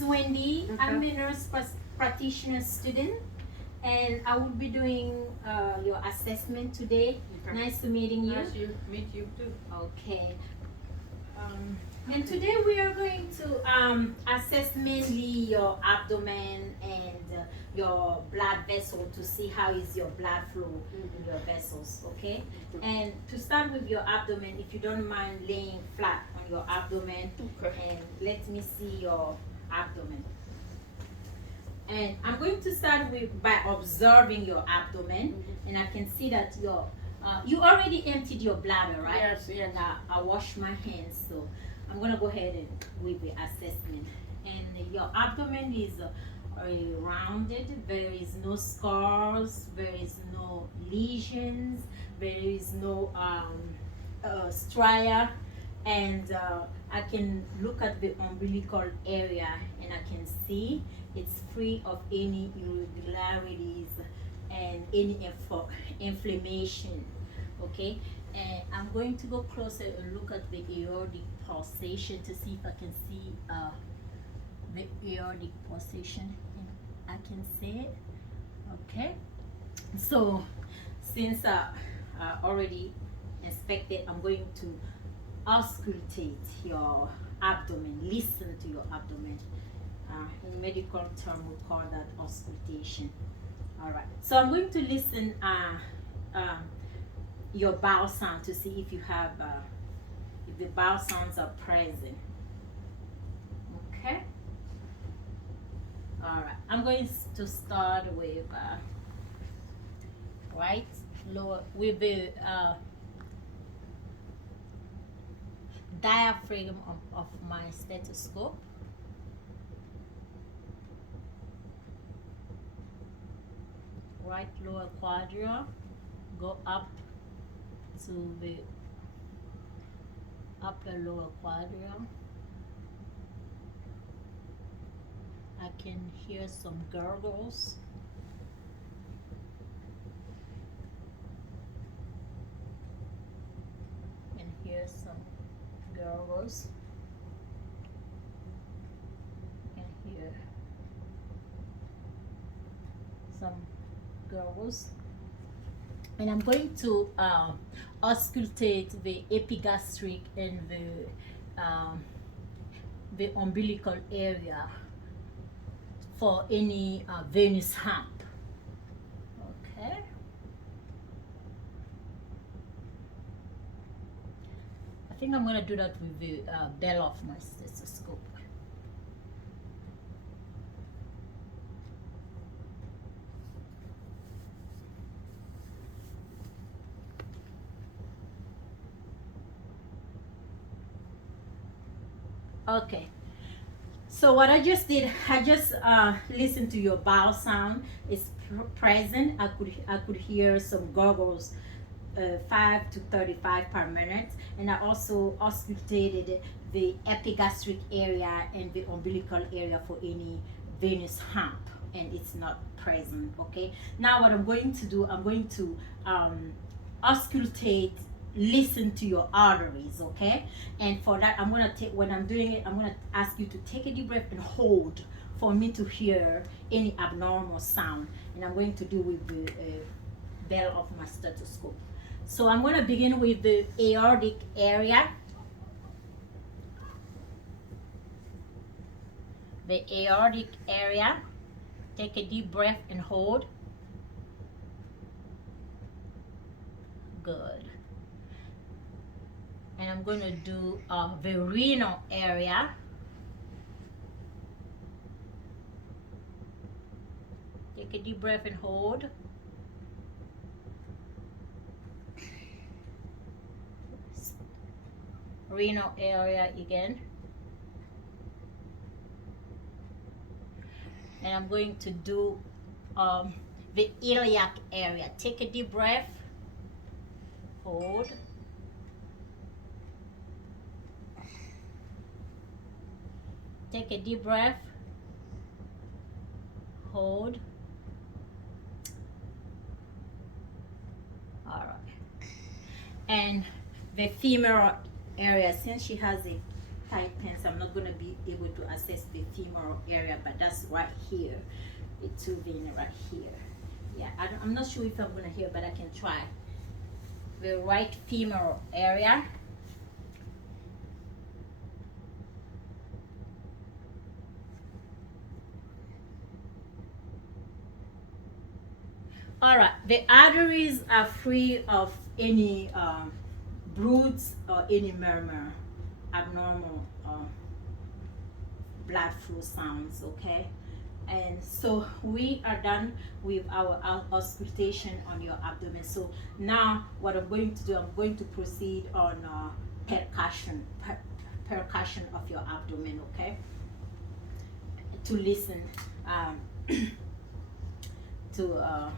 is Wendy. Okay. I'm a nurse practitioner student, and I will be doing your assessment today. Okay. Nice to meeting you. Nice to meet you too. Okay. And today we are going to assess mainly your abdomen and your blood vessel to see how is your blood flow in your vessels, okay? And to start with your abdomen, if you don't mind laying flat on your abdomen, Okay. and let me see your abdomen. And I'm going to start with by observing your abdomen, and I can see that your you already emptied your bladder, right? Yes, yes. And I wash my hands, so I'm gonna go ahead and with the assessment. And your abdomen is rounded. There is no scars. There is no lesions. There is no stria, and I can look at the umbilical area, and I can see it's free of any irregularities and any inflammation. Okay, and I'm going to go closer and look at the aortic pulsation to see if I can see the aortic pulsation, and I can see it. Okay, so since I already inspected, I'm going to auscultate your abdomen, listen to your abdomen. In medical term, we call that auscultation. All right, so I'm going to listen your bowel sound to see if you have if the bowel sounds are present. Okay. All right, I'm going to start with right lower with the diaphragm of my stethoscope. Right lower quadrant, go up to the upper lower quadrant. I can hear some gurgles. And hear some gurgles. And hear some gurgles. And I'm going to auscultate the epigastric and the umbilical area for any venous hump. Okay. I think I'm gonna do that with the bell of my stethoscope. Okay, so what I just did, I just listened to your bowel sound. It's present. I could hear some gurgles, 5 to 35 per minute, and I also auscultated the epigastric area and the umbilical area for any venous hump, and it's not present. Okay, now what I'm going to do, I'm going to auscultate, listen to your arteries. Okay, and for that I'm gonna take, when I'm doing it, I'm gonna ask you to take a deep breath and hold for me to hear any abnormal sound, and I'm going to do with the bell of my stethoscope. So I'm gonna begin with the aortic area. The aortic area, take a deep breath and hold. Good. And I'm going to do the renal area. Take a deep breath and hold. Renal area again. And I'm going to do the iliac area. Take a deep breath. Hold. Take a deep breath. Hold. All right. And the femoral area, since she has a tight pants, I'm not gonna be able to access the femoral area, but that's right here, the two vein right here. Yeah, I'm not sure if I'm gonna hear, but I can try. The right femoral area. All right, the arteries are free of any bruits or any murmur, abnormal blood flow sounds, okay? And so we are done with our auscultation on your abdomen. So now what I'm going to do, I'm going to proceed on percussion of your abdomen, okay? To listen to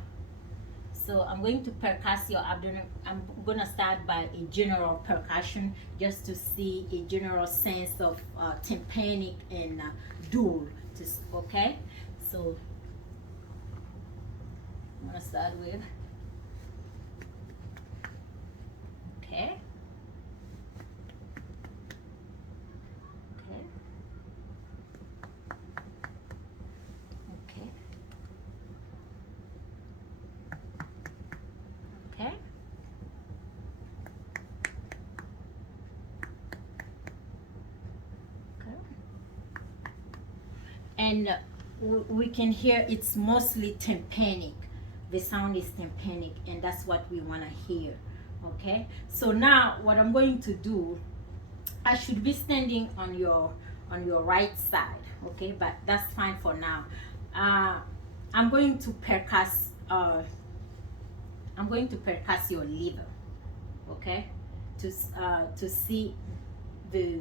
so I'm going to percuss your abdomen. I'm gonna start by a general percussion just to see a general sense of tympanic and dual. Okay, so I'm gonna start with okay. And we can hear it's mostly tympanic. The sound is tympanic, and that's what we want to hear. Okay, so now what I'm going to do, I should be standing on your right side, okay, but that's fine for now. I'm going to percuss your liver, okay, to see the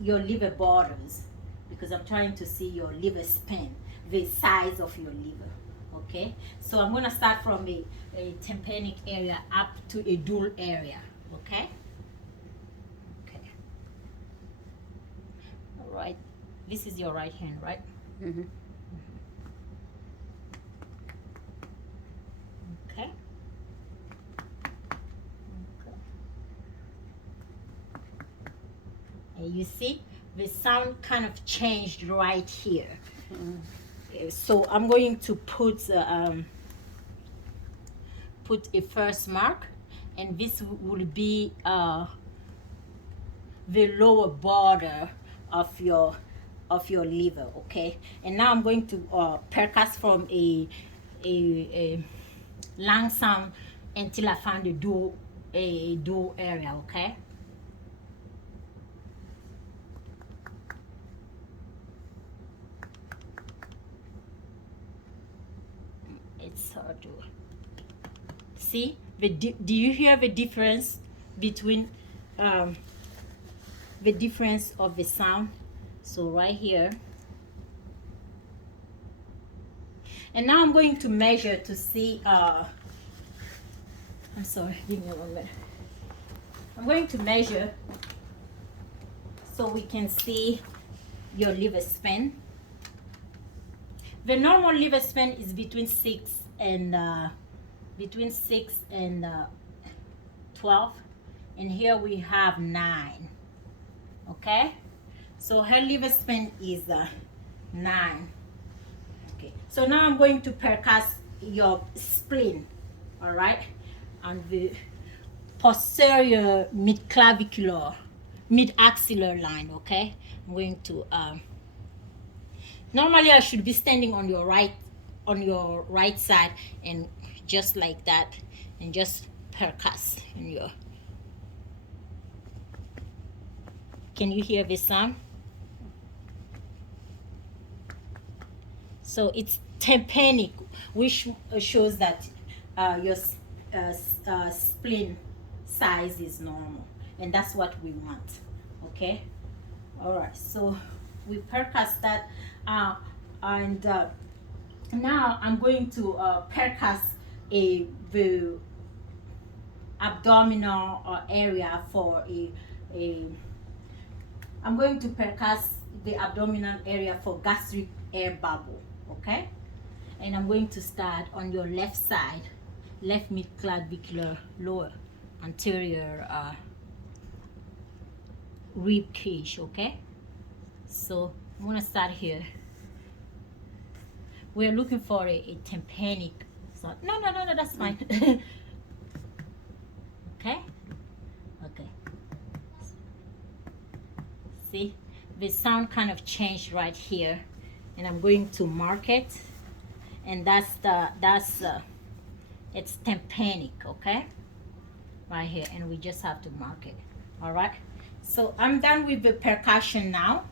your liver borders, because I'm trying to see your liver span, the size of your liver. Okay, so I'm gonna start from a tympanic area up to a dual area. Okay. Okay. All right. This is your right hand, right? Mm-hmm. Okay. And you see, the sound kind of changed right here. Mm-hmm. So I'm going to put a first mark, and this will be the lower border of your liver. Okay, and now I'm going to percuss from a long sound until I find a dual area. Okay. It's hard to see. Do you hear the difference between the difference of the sound? So right here, and now I'm going to measure to see. I'm sorry, give me 1 minute. I'm going to measure so we can see your liver span. The normal liver span is between 6 and 12, and here we have 9. Okay, so her liver span is 9. Okay, so now I'm going to percuss your spleen. All right, on the posterior mid-axillary line. Okay, I'm going to normally I should be standing on your right side, and just like that, and just percuss in your. Can you hear the sound? So it's tympanic, which shows that your spleen size is normal, and that's what we want. Okay. All right. So we percuss that, and now I'm going to percuss the abdominal area for I'm going to percuss the abdominal area for gastric air bubble. Okay, and I'm going to start on your left side, left mid-clavicular lower anterior rib cage. Okay, so I'm gonna start here. We're looking for a tympanic. So no, that's fine. Okay, okay. See, the sound kind of changed right here, and I'm going to mark it, and it's tympanic. Okay, right here, and we just have to mark it. All right. So I'm done with the percussion now.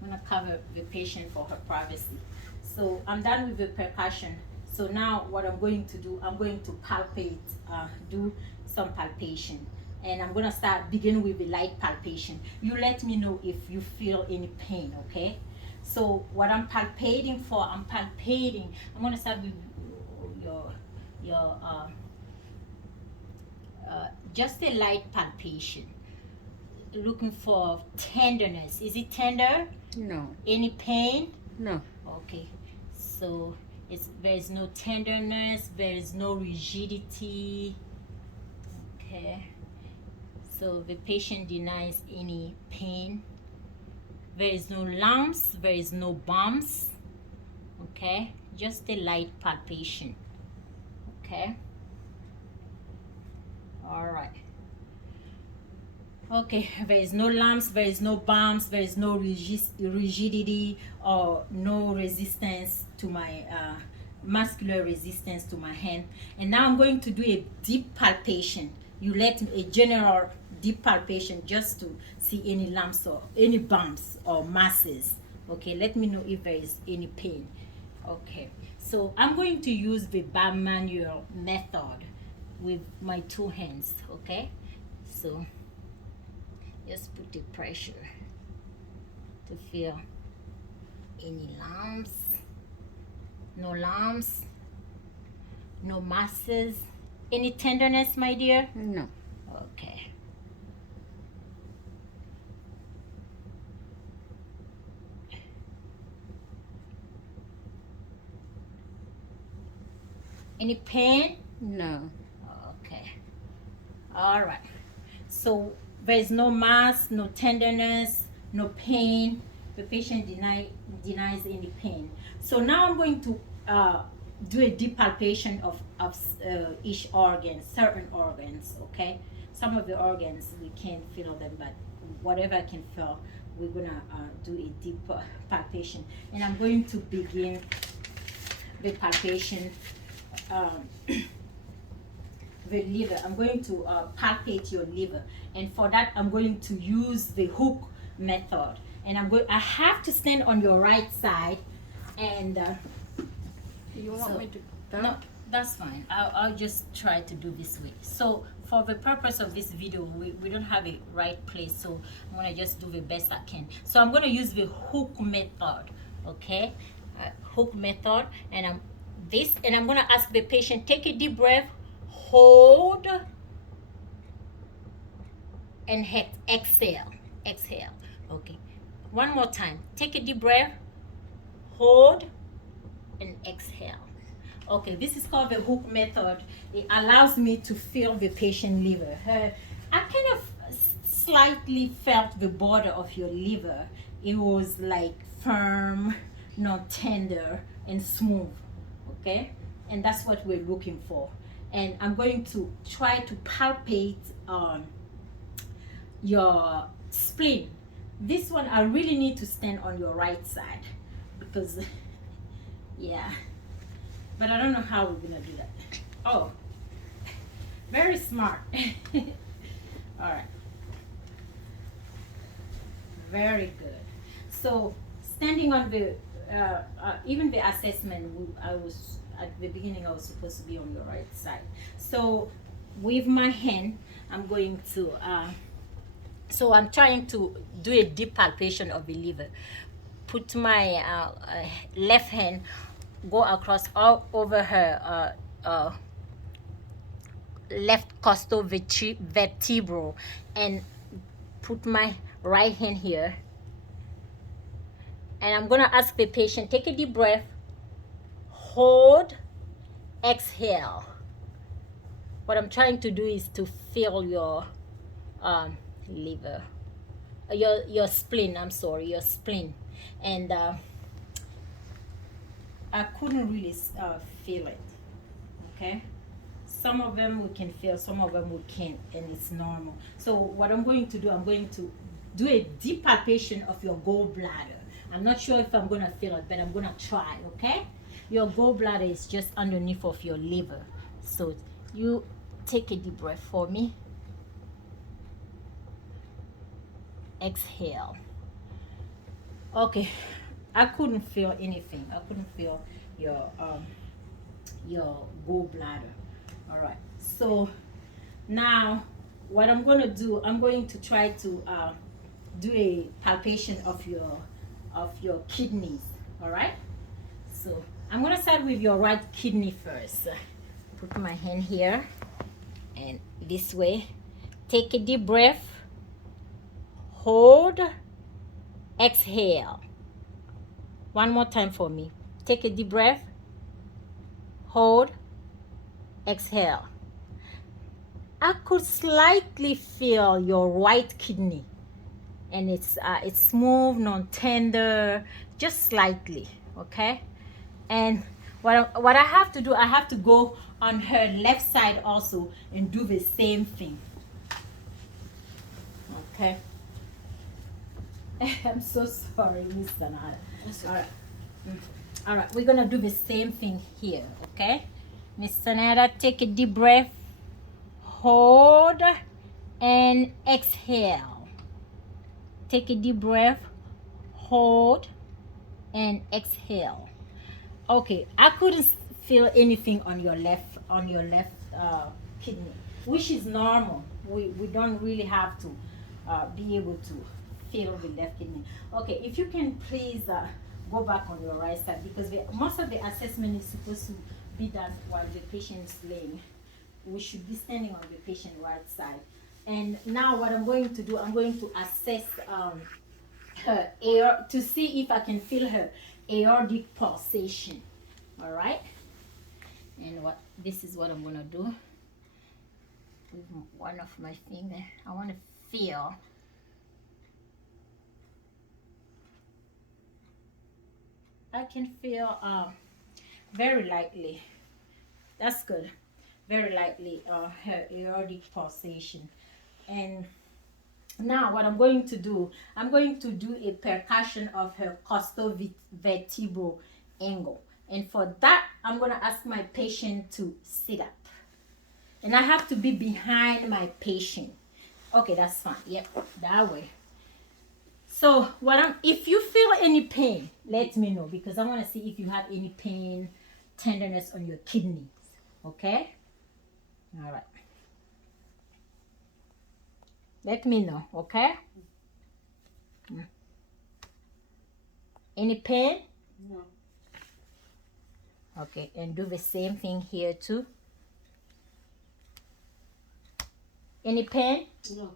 I'm gonna cover the patient for her privacy. So I'm done with the percussion. So now what I'm going to do, I'm going to palpate, do some palpation. And I'm gonna begin with the light palpation. You let me know if you feel any pain, okay? So what I'm palpating for, I'm gonna start with your just a light palpation. Looking for tenderness. Is it tender? No. Any pain? No. Okay. So there is no tenderness, there is no rigidity. Okay. So the patient denies any pain. There is no lumps, there is no bumps. Okay. Just a light palpation. Okay. All right. Okay, there is no lumps, there is no bumps, there is no rigidity or no resistance to my muscular resistance to my hand. And now I'm going to do a deep palpation. You let me a general deep palpation just to see any lumps or any bumps or masses. Okay, let me know if there is any pain. Okay, so I'm going to use the manual method with my two hands. Okay, so just put the pressure to feel any lumps, no masses, any tenderness, my dear? No. Okay. Any pain? No. Okay. All right. So there's no mass, no tenderness, no pain. The patient denies any pain. So now I'm going to do a deep palpation of each organ, certain organs, okay? Some of the organs, we can't feel them, but whatever I can feel, we're gonna do a deep palpation. And I'm going to begin the palpation the liver. I'm going to palpate your liver, and for that I'm going to use the hook method. And I have to stand on your right side, and You want me to? no, that's fine. I'll just try to do this way. So for the purpose of this video, we don't have a right place, so I'm gonna just do the best I can. So I'm gonna use the hook method, okay? Hook method, and I'm gonna ask the patient, take a deep breath, hold, and exhale. Okay, one more time. Take a deep breath, hold, and exhale. Okay, this is called the hook method. It allows me to feel the patient liver. I kind of slightly felt the border of your liver. It was like firm, not tender, and smooth. Okay, and that's what we're looking for. And I'm going to try to palpate your spleen. This one I really need to stand on your right side because yeah, but I don't know how we're gonna do that. Oh, very smart. All right, very good. So standing on the even the assessment, I was at the beginning, I was supposed to be on your right side. So with my hand, I'm going to so I'm trying to do a deep palpation of the liver. Put my left hand, go across all over her left costal vertebral, and put my right hand here. And I'm gonna ask the patient, take a deep breath, hold, exhale. What I'm trying to do is to feel your liver. your spleen. I'm sorry, your spleen, and I couldn't really feel it. Okay, some of them we can feel, some of them we can't, and it's normal. So what I'm going to do, I'm going to do a deep palpation of your gallbladder. I'm not sure if I'm gonna feel it, but I'm gonna try. Okay, your gallbladder is just underneath of your liver. So you take a deep breath for me. Exhale. Okay, I couldn't feel anything. I couldn't feel your gallbladder. All right, so now what I'm going to do, I'm going to try to do a palpation of your kidneys. All right, so I'm going to start with your right kidney first. Put my hand here and this way. Take a deep breath, hold, exhale. One more time for me. Take a deep breath, hold, exhale. I could slightly feel your right kidney, and it's smooth, non-tender, just slightly. Okay, and what I have to do, I have to go on her left side also and do the same thing. Okay. I'm so sorry, Miss Sanada. All right. All right, we're gonna do the same thing here. Okay, Miss Sanada, take a deep breath, hold, and exhale. Take a deep breath, hold, and exhale. Okay, I couldn't feel anything on your left kidney, which is normal. We don't really have to be able to feel the left kidney. Okay, if you can please go back on your right side, because most of the assessment is supposed to be done while the patient is laying. We should be standing on the patient right side. And now what I'm going to do, I'm going to assess her air to see if I can feel her aortic pulsation. All right, and this is what I'm gonna do with one of my fingers. I want to feel. I can feel very lightly. That's good. Very lightly her aortic pulsation. And now what I'm going to do, I'm going to do a percussion of her costovertebral angle. And for that, I'm going to ask my patient to sit up. And I have to be behind my patient. Okay, that's fine. Yep, that way. So if you feel any pain, let me know, because I want to see if you have any pain, tenderness on your kidneys. Okay? All right. Let me know, okay? Any pain? No. Okay, and do the same thing here too. Any pain? No.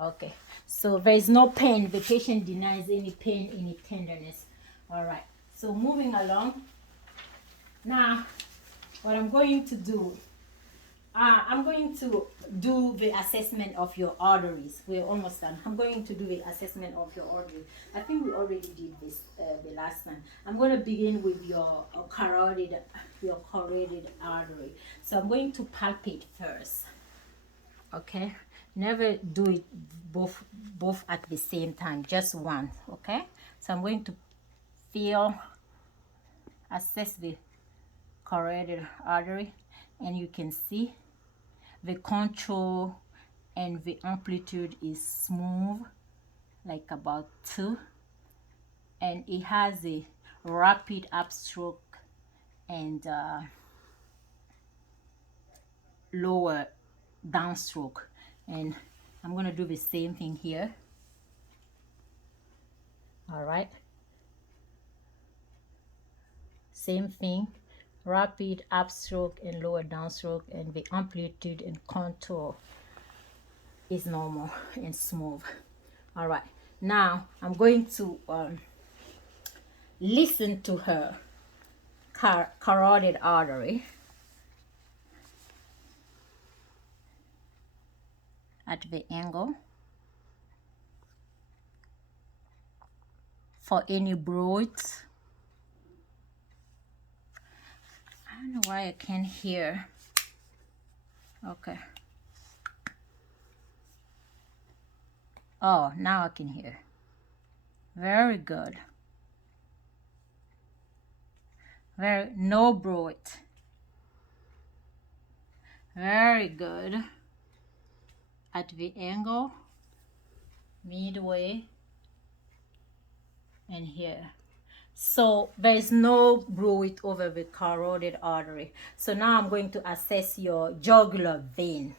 Okay, so there is no pain. The patient denies any pain, any tenderness. All right, so moving along. Now, what I'm going to do, I'm going to do the assessment of your arteries. We're almost done. I'm going to do the assessment of your arteries. I think we already did this the last time. I'm going to begin with your carotid artery. So I'm going to palpate first. Okay, never do it both at the same time, just one. Okay, so I'm going to assess the carotid artery, and you can see the contour and the amplitude is smooth, like about 2, and it has a rapid upstroke and lower downstroke. And I'm gonna do the same thing here. All right, same thing, rapid upstroke and lower downstroke, and the amplitude and contour is normal and smooth. All right, now I'm going to listen to her carotid artery at the angle. for any broads. I don't know why I can't hear. Okay. Oh, now I can hear. Very good. No broad. Very good. At the angle, midway, and here. So there is no broad over the carotid artery. So now I'm going to assess your jugular vein,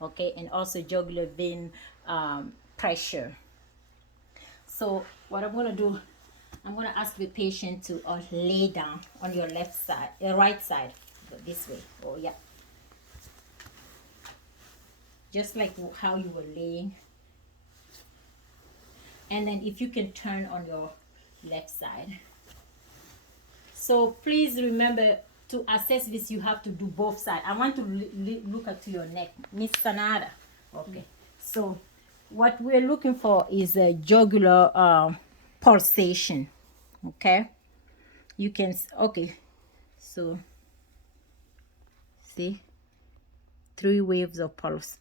okay, and also jugular vein pressure. So what I'm going to do, I'm going to ask the patient to lay down on your left side, right side, this way. Oh, yeah. Just like how you were laying. And then if you can turn on your left side. So please remember, to assess this, you have to do both sides. I want to look at your neck, Miss Sanada. Okay. So what we're looking for is a jugular pulsation. Okay. You can, okay. So see, 3 waves of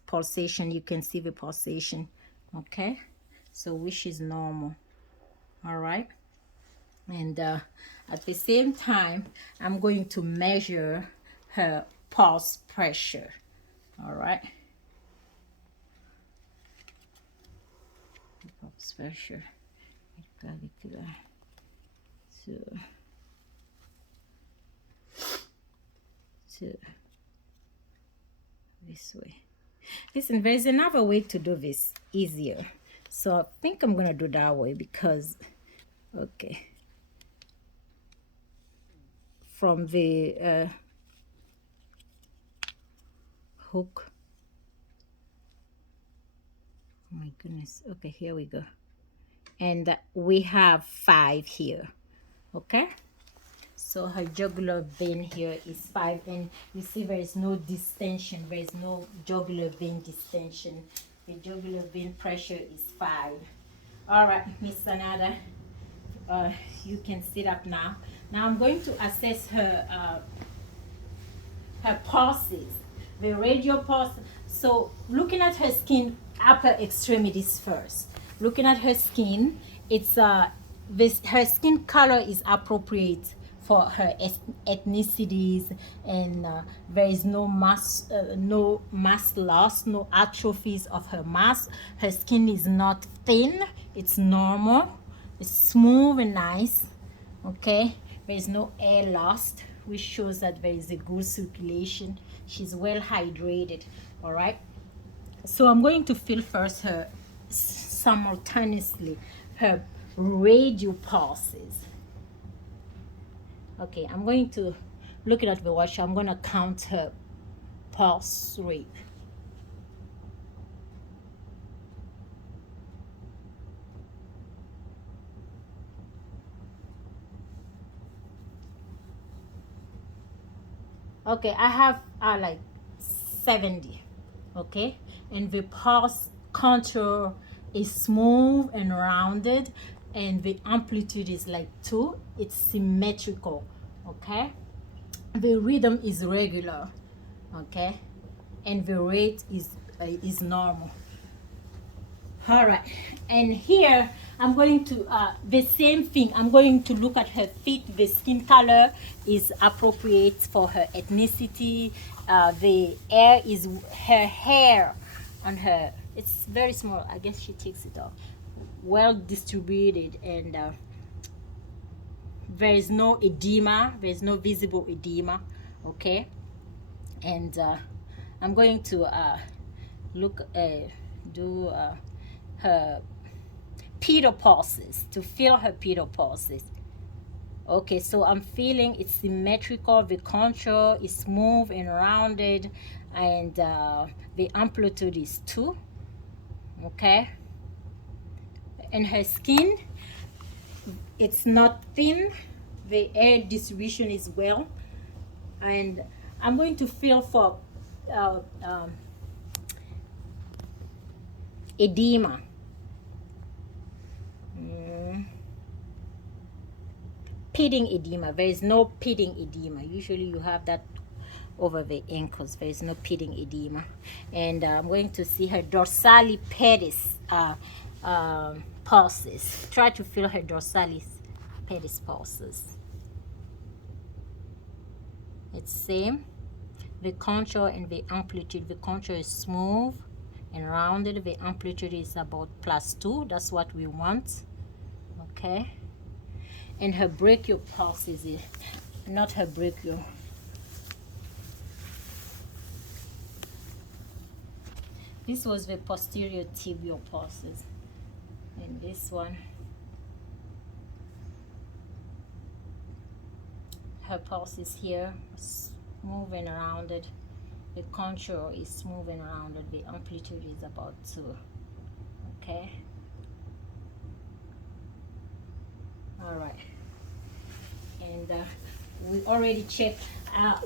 pulsation. You can see the pulsation. Okay. So which is normal. All right. And at the same time, I'm going to measure her pulse pressure. All right. Pulse pressure. So this way. Listen, there's another way to do this easier. So I think I'm gonna do that way because, okay, from the hook. Oh my goodness. Okay, here we go. And we have 5 here. Okay. So her jugular vein here is 5, and you see there is no distension. There is no jugular vein distension. The jugular vein pressure is 5. All right, Miss Sanada, you can sit up now. Now I'm going to assess her her pulses, the radial pulse. So looking at her skin, upper extremities first. Looking at her skin, it's her skin color is appropriate for her ethnicities, and there is no mass loss, no atrophies of her mass. Her skin is not thin, it's normal, it's smooth and nice. Okay, there is no air lost, which shows that there is a good circulation. She's well hydrated. All right, so I'm going to feel first her simultaneously her radial pulses. Okay, I'm going to, looking at the watch, I'm going to count her pulse rate. Okay, I have like 70. Okay, and the pulse contour is smooth and rounded, and the amplitude is like 2. It's symmetrical. Okay, the rhythm is regular. Okay, and the rate is normal. All right, and here I'm going to the same thing. I'm going to look at her feet. The skin color is appropriate for her ethnicity. The air is her hair on her. It's very small. I guess she takes it off. Well distributed, and there is no edema. There is no visible edema. Okay, and I'm going to do her pedal pulses, to feel her pedal pulses. Okay, so I'm feeling it's symmetrical, the contour is smooth and rounded, and the amplitude is 2. Okay, and her skin, it's not thin, the air distribution is well, and I'm going to feel for edema. pitting edema. There is no pitting edema. Usually you have that over the ankles. There is no pitting edema. And I'm going to see her dorsalis pedis pulses. Try to feel her dorsalis pedis pulses. It's same. The contour and the amplitude. The contour is smooth and rounded. The amplitude is about +2. That's what we want. Okay. And her brachial pulses, not her brachial. This was the posterior tibial pulses. And this one, her pulses here, smooth and rounded. The contour is smooth and rounded. The amplitude is about 2. Okay. All right. And we already checked.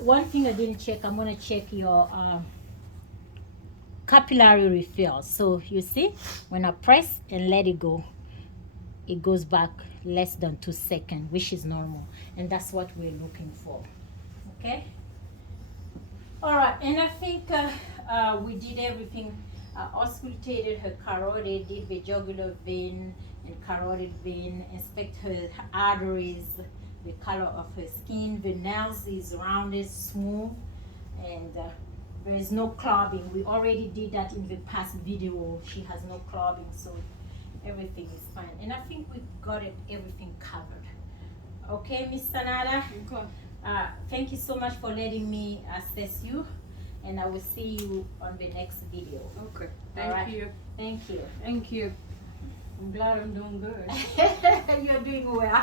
One thing I didn't check, I'm going to check your capillary refill. So you see, when I press and let it go, it goes back less than 2 seconds, which is normal. And that's what we're looking for. Okay? All right. And I think we did everything. Auscultated her carotid, did the jugular vein and carotid vein, inspect her arteries, the color of her skin. The nails is rounded, smooth, and there is no clubbing. We already did that in the past video. She has no clubbing, so everything is fine. And I think we got everything covered. Okay, Miss Sanada? Okay. Thank you so much for letting me assess you, and I will see you on the next video. Okay. Alright. Thank you. Thank you. Thank you. I'm glad I'm doing good. You're doing well.